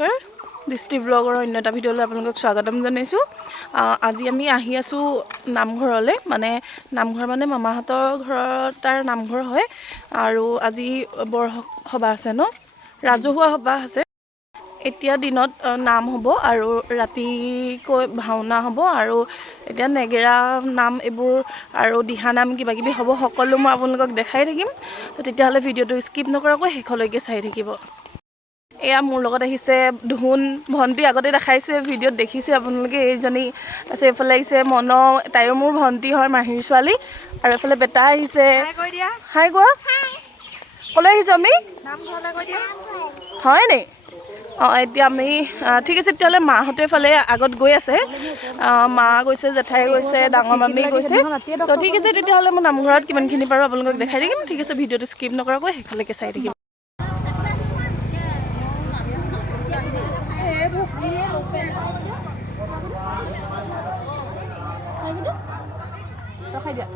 নমস্কাৰ দৃষ্টি ব্লগৰ অন্য এটা ভিডিঅ'লৈ আপোনালোকক স্বাগতম জনাইছোঁ। আজি আমি আহি আছোঁ নামঘৰলৈ, মানে নামঘৰ মানে মামাহঁতৰ ঘৰত তাৰ নামঘৰ হয় আৰু আজি বৰসভা আছে ন, ৰাজহুৱা সভা আছে। এতিয়া দিনত নাম হ'ব আৰু ৰাতিকৈ ভাওনা হ'ব আৰু এতিয়া নেগেৰা নাম এইবোৰ আৰু দিহানাম কিবাকিবি হ'ব, সকলো মই আপোনালোকক দেখাই থাকিম। তো তেতিয়াহ'লে ভিডিঅ'টো স্কিপ নকৰাকৈ শেষলৈকে চাই থাকিব। এয়া মোৰ লগত আহিছে ধুন ভণ্টি, আগতে দেখাইছে ভিডিঅ'ত দেখিছে আপোনালোকে এইজনী। তাৰপিছত এইফালে আহিছে মন, তাইও মোৰ ভণ্টি হয়, মাহীৰ ছোৱালী। আৰু এইফালে বেটা আহিছে। হাই কোৱা, ক'লৈ আহিছোঁ আমি? হয় নি? অঁ এতিয়া আমি ঠিক আছে তেতিয়াহ'লে মাহঁতে এইফালে আগত গৈ আছে, মা গৈছে, জেঠাই গৈছে, ডাঙৰ মামী গৈছে। তো ঠিক আছে তেতিয়াহ'লে মই নামঘৰত কিমানখিনি পাৰোঁ আপোনালোকক দেখাই থাকিম। ঠিক আছে, ভিডিঅ'টো স্কিপ নকৰাকৈ শেষলৈকে চাই থাকিম। ৰখাই দিয়া।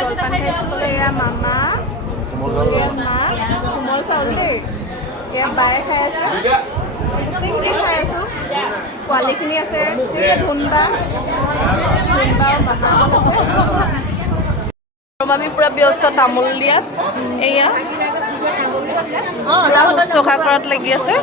জলপান খাইছোঁ, এয়া মামা, মা, কোমল চাউল দেই, এয়া বায়ে খাই আছে, খাই আছোঁ, পোৱালিখিনি আছে, ধুনবা মামাহঁত আছে। আমি পূৰা ব্যস্ত তামোল দিয়াত, এয়া চৌকা কৰাত লাগি আছে।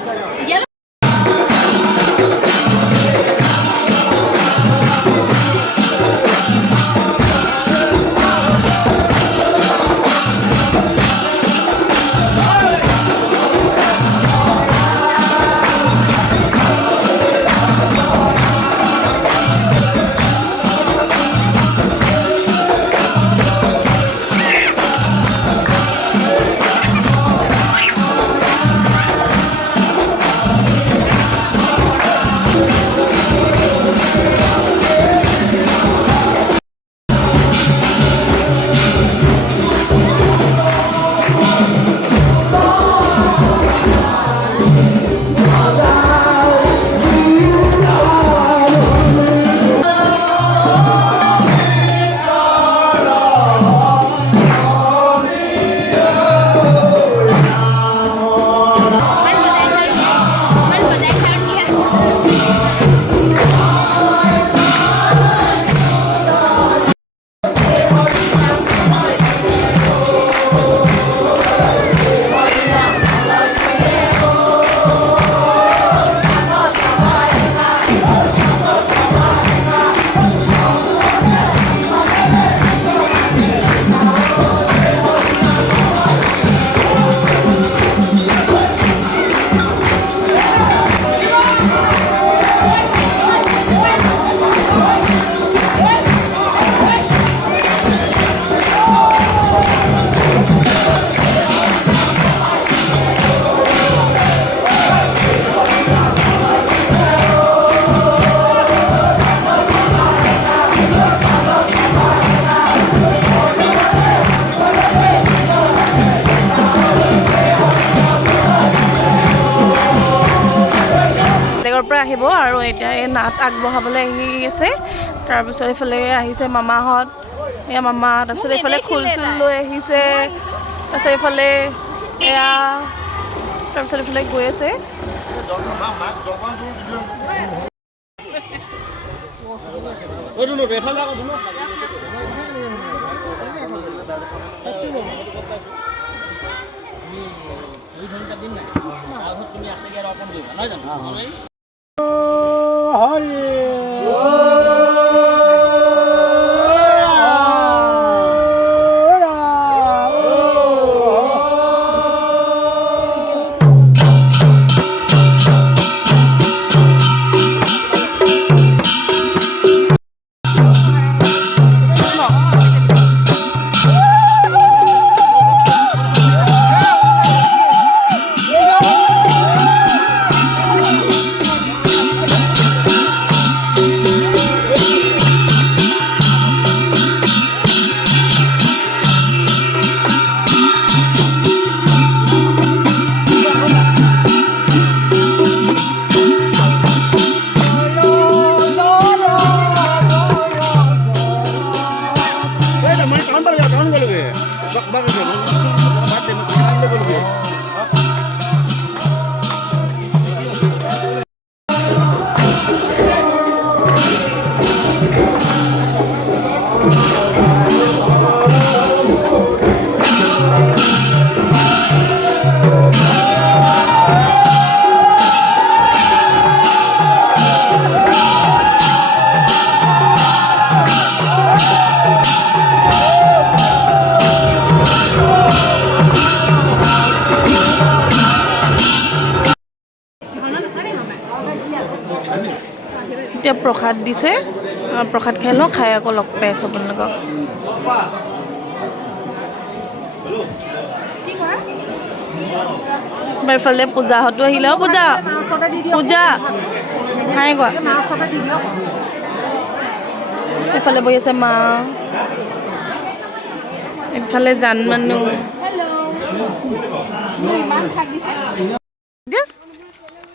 পৰা আহিব আৰু এতিয়া এই নাট আগবঢ়াবলৈ আহি আছে। তাৰপিছত এইফালে আহিছে মামাহঁত, এয়া মামা, তাৰপিছত এইফালে খোল চোল লৈ আহিছে, তাৰপিছত এইফালে এয়া, তাৰপিছত এইফালে গৈ আছে। মানে টাউন পালে টাউন গ'লগে বাক বাদ দে মই গ'লগে এতিয়া প্ৰসাদ দিছে প্ৰসাদ খাই লওঁ খাই আকৌ লগ পাই আছোঁ আপোনালোকক এইফালে পূজাহঁতো আহিলে অ' পূজা পূজা হাই কোৱা এইফালে বহি আছে মা এইফালে জান মানুহ দিয়া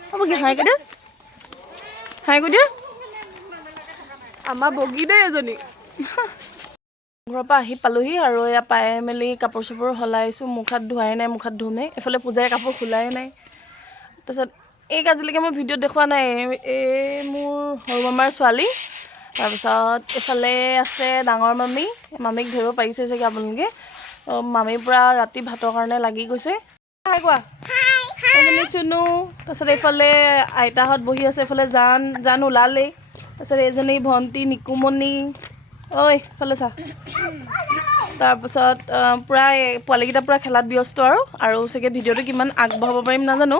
হ'ব কি হাই কৈ দিয়া হাই কৈ দিয়া আমাৰ বগী দেই এজনী ঘৰৰ পৰা আহি পালোহি আৰু এয়া পাই মেলি কাপোৰ চাপোৰ সলাইছোঁ মুখ হাত ধোৱাই নাই মুখ হাত ধুমেই এইফালে পূজাই কাপোৰ খোলাই নাই তাৰপিছত এইক আজিলৈকে মই ভিডিঅ'ত দেখুওৱা নাই এই মোৰ সৰু মামাৰ ছোৱালী তাৰপিছত এইফালে আছে ডাঙৰ মামী মামীক ধৰিব পাৰিছে চাগে আপোনালোকে মামী পূৰা ৰাতি ভাতৰ কাৰণে লাগি গৈছে হাই কোৱা এজনী চুনু তাৰপিছত এইফালে আইতাহঁত বহি আছে এইফালে জান ওলালেই তাৰপিছত এইজনী ভণ্টি নিকুমণি ঐ ফালে চা তাৰপিছত পূৰা পোৱালীকেইটা পূৰা খেলাত ব্যস্ত আৰু চাগে ভিডিঅ'টো কিমান আগবঢ়াব পাৰিম নাজানো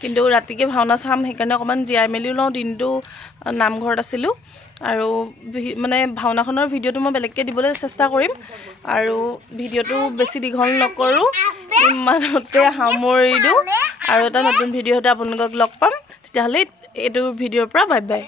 কিন্তু ৰাতিকৈ ভাওনা চাম সেইকাৰণে অকণমান জীয়াই মেলিও লওঁ দিনটো নামঘৰত আছিলোঁ আৰু মানে ভাওনাখনৰ ভিডিঅ'টো মই বেলেগকৈ দিবলৈ চেষ্টা কৰিম আৰু ভিডিঅ'টো বেছি দীঘল নকৰোঁ ইমানতে সামৰি দিওঁ আৰু এটা নতুন ভিডিঅ'তে আপোনালোকক লগ পাম তেতিয়াহ'লে এইটো ভিডিঅ'ৰ পৰা বাই বাই